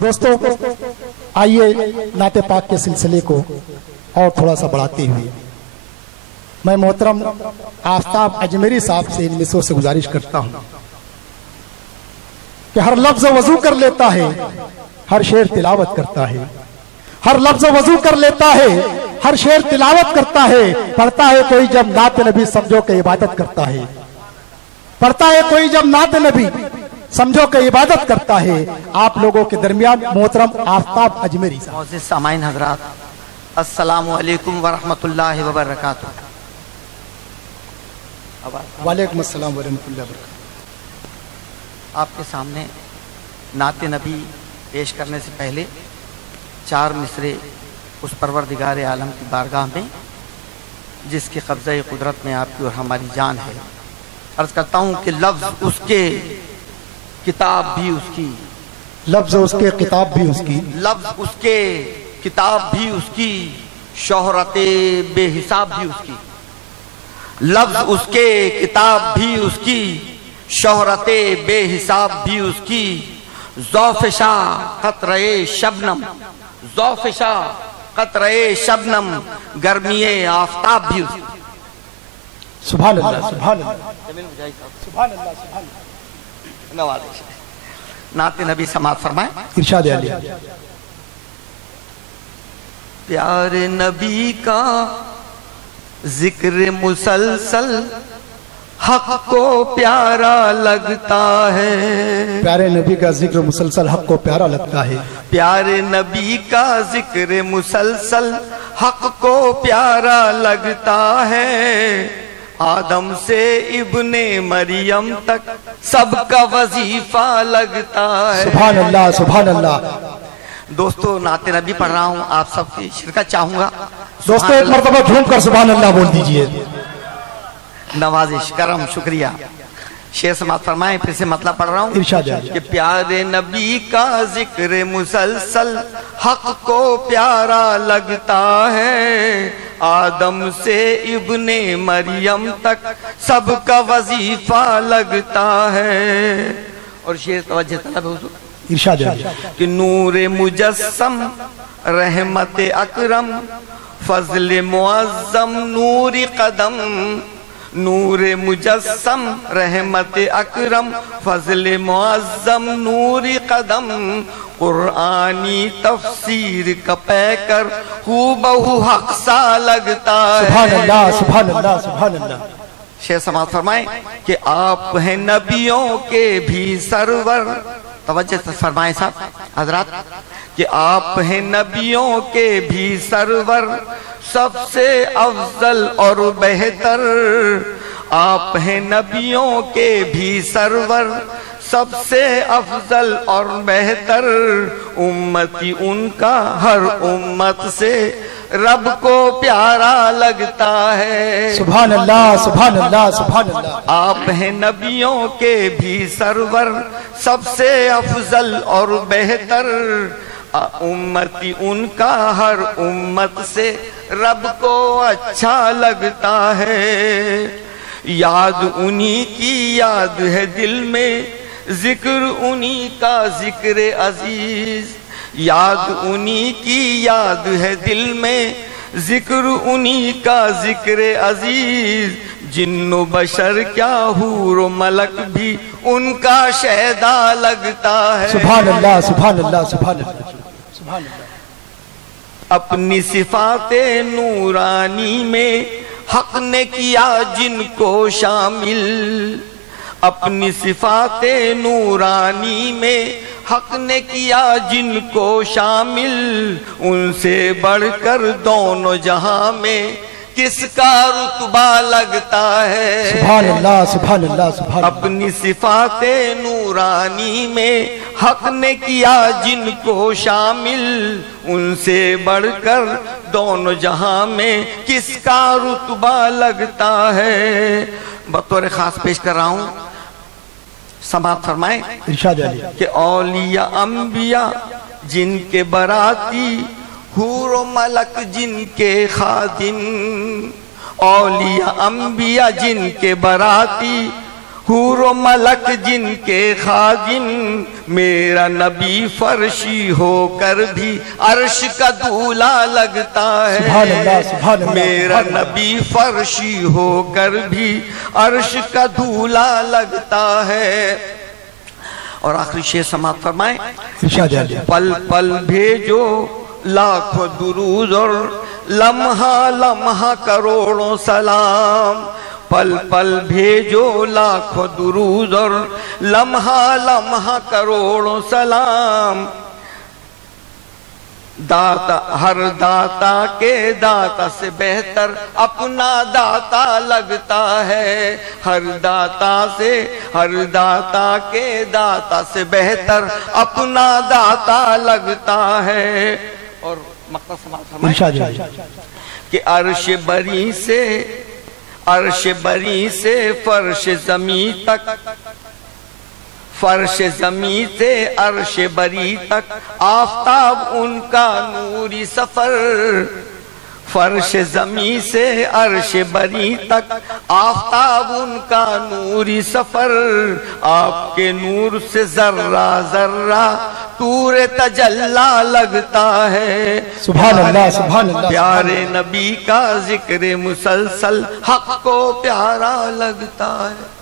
دوستو آئیے نعت پاک کے سلسلے کو اور تھوڑا سا بڑھاتے ہوئے میں محترم آفتاب اجمیری صاحب سے ان مصروں سے گزارش کرتا ہوں کہ ہر لفظ وضو کر لیتا ہے، ہر شعر تلاوت کرتا ہے، ہر لفظ وضو کر لیتا ہے، ہر شعر تلاوت کرتا ہے، پڑھتا ہے کوئی جب نعت نبی سمجھو کہ عبادت کرتا ہے، پڑھتا ہے کوئی جب نعت نبی سمجھو کہ عبادت کرتا ہے۔ آپ لوگوں کے درمیان محترم آفتاب اجمیری صاحب۔ معزز سامعین حضرات، السلام علیکم ورحمۃ اللہ وبرکاتہ۔ وعلیکم السلام ورحمۃ اللہ وبرکاتہ۔ آپ کے سامنے نعت نبی پیش کرنے سے پہلے 4 مصرے اس پروردگار عالم کی بارگاہ میں جس کے قبضہ قدرت میں آپ کی اور ہماری جان ہے، عرض کرتا ہوں کہ لفظ اس کے کتاب بھی اس کی، لفظ اس کے کتاب بھی اس کی، لفظ اس کے کتاب بھی اس کی، شہرت بے حساب بھی اس کی، لفظ اس کے کتاب بھی اس کی، شہرت بے حساب بھی اس کی، ذوفشا قطرے شبنم، ذوفشا قطرے شبنم، گرمی آفتاب بھی اس کی۔ سبحان اللہ سبحان اللہ سبحان اللہ سبحان اللہ۔ نوازش نعت نبی سماعت فرمائیں۔ ارشاد عالیہ۔ پیارے نبی کا ذکر مسلسل حق کو پیارا لگتا ہے، پیارے نبی کا ذکر مسلسل حق کو پیارا لگتا ہے، پیارے نبی کا ذکر مسلسل حق کو پیارا لگتا ہے، آدم سے ابن مریم تک سب کا وظیفہ لگتا ہے۔ سبحان اللہ سبحان اللہ۔ دوستو نعت نبی پڑھ رہا ہوں، آپ سب کی شرکت چاہوں گا۔ دوستو ایک مرتبہ جھوم کر سبحان اللہ بول دیجئے۔ نوازش کرم شکریہ۔ شعر سماعت فرمائیں، پھر سے مطلب پڑھ رہا ہوں ارشاد عالیہ۔ کہ پیارے نبی کا ذکر مسلسل حق کو پیارا لگتا ہے، آدم سے ابن مریم تک سب کا وظیفہ لگتا ہے۔ اور شعر توجہ طلب ہے حضور، ارشاد عالیہ۔ کہ نور مجسم رحمت اکرم فضل معظم نور قدم، نور مجسم رحمت اکرم فضل معظم نور قدم، قرآنی تفسیر کا پیکر ہو بہو حق سا لگتا ہے۔ سبحان اللہ سبحان اللہ سبحان اللہ۔ شیخ سماعت فرمائیں کہ آپ ہیں نبیوں کے بھی سرور، توجہ فرمائیں صاحب حضرات، کہ آپ ہیں نبیوں کے بھی سرور، سب سے افضل اور بہتر، آپ ہیں نبیوں کے بھی سرور، سب سے افضل اور بہتر، امتی ان کا ہر امت سے رب کو پیارا لگتا ہے۔ سبحان اللہ سبحان اللہ سبحان اللہ۔ آپ ہیں نبیوں کے بھی سرور، سب سے افضل اور بہتر، امتی ان کا ہر امت سے رب کو اچھا لگتا ہے، یاد انہی کی یاد ہے دل میں، ذکر انہی کا ذکر عزیز، یاد انہی کی یاد ہے دل میں، ذکر انہی کا ذکر عزیز، جن و بشر کیا حور و ملک بھی ان کا شہدا لگتا ہے۔ سبحان اللہ سبحان اللہ سبحان اللہ سبحان اللہ۔ اپنی صفات نورانی میں حق نے کیا جن کو شامل، اپنی صفات نورانی میں حق نے کیا جن کو شامل، ان سے بڑھ کر دونوں جہاں میں کس کا رتبہ لگتا ہے۔ سبحان اللہ سبحان اللہ سبحان اللہ۔ اپنی صفات نورانی میں حق نے کیا جن کو شامل، ان سے بڑھ کر دونوں جہاں میں کس کا رتبہ لگتا ہے۔ بطور خاص پیش کر رہا ہوں، سماعت فرمائیں۔ ارشاد عالیہ۔ کہ اولیاء انبیاء جن کے براتی، حور و ملک جن کے خادم، اولیاء انبیاء جن کے براتی، حور و ملک جن کے خادم، میرا نبی فرشی ہو کر بھی عرش کا دھولا لگتا سبحان اللہ، ہے، سبحان اللہ، میرا سبحان اللہ۔ نبی فرشی ہو کر بھی عرش کا دھولا لگتا ہے۔ اور آخری شعر سماعت فرمائیں، ارشاد عالیہ۔ پل پل بھیجو لاکھوں درود اور لمحہ لمحہ کروڑوں سلام، پل پل بھیجو لاکھوں درود اور لمحہ لمحہ کروڑوں سلام، داتا ہر داتا کے داتا سے بہتر اپنا داتا لگتا ہے، ہر داتا سے ہر داتا کے داتا سے بہتر اپنا داتا لگتا ہے۔ اور مقطع سماعت فرمائیں ارشاد عالیہ۔ کہ عرش بری سے فرش زمین تک، فرش زمین سے عرش بری تک آفتاب ان کا نوری سفر، فرش زمین سے عرش بری تک آفتاب ان کا نوری سفر، آپ کے نور سے ذرہ ذرہ طور تجلا لگتا ہے، سبحان اللہ، سبحان اللہ۔ پیارے نبی کا ذکر مسلسل حق کو پیارا لگتا ہے۔